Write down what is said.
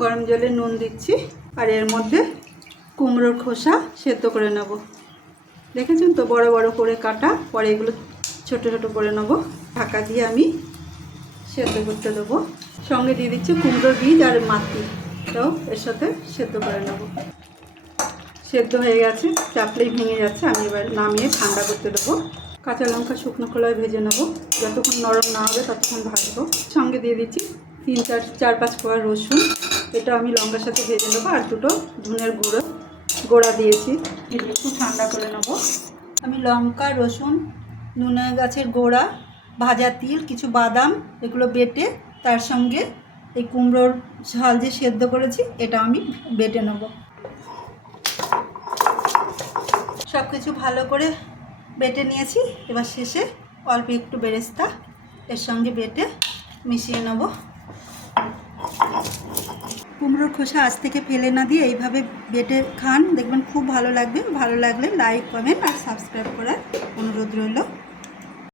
গরম জলে নুন দিচ্ছি আর এর মধ্যে কুমড়োর খোসা সেদ্ধ করে নেব। দেখেছেন তো বড় বড় করে কাটা, পরে এগুলো ছোট ছোট করে নেব। ঢাকা দিয়ে আমি সেদ্ধ করতে দেবো। সঙ্গে দিয়ে দিচ্ছি কুমড়োর বীজ আর মাটি, এটাও এর সাথে সেদ্ধ করে নেব। সেদ্ধ হয়ে গেছে, চাপলেই ভেঙে যাচ্ছে। আমি এবার নামিয়ে ঠান্ডা করতে দেবো। কাঁচা লঙ্কা শুকনো খোলায় ভেজে নেব, যতক্ষণ নরম না হবে ততক্ষণ ভাজবো। সঙ্গে দিয়ে দিচ্ছি 3-4-5 কোয়া রসুন, এটা আমি লঙ্কার সাথে ভেজে নেবো। আর দুটো ধনের গোড়া দিয়েছি, একটু ঠান্ডা করে নেব। আমি লঙ্কা, রসুন, নুনে গাছের গোড়া, ভাজা তিল, কিছু বাদাম এগুলো বেটে তার সঙ্গে এই কুমড়োর ঝাল যে সেদ্ধ করেছি এটা আমি বেটে নেব। সব কিছু ভালো করে বেটে নিয়েছি। এবার শেষে অল্প একটু বেরেস্তা এর সঙ্গে বেটে মিশিয়ে নেব। কুমড়োর খোসা আজ থেকে ফেলে না দিয়ে এইভাবে বেটে খান, দেখবেন খুব ভালো লাগবে। ভালো লাগলে লাইক, কমেন্ট আর সাবস্ক্রাইব করার অনুরোধ রইল।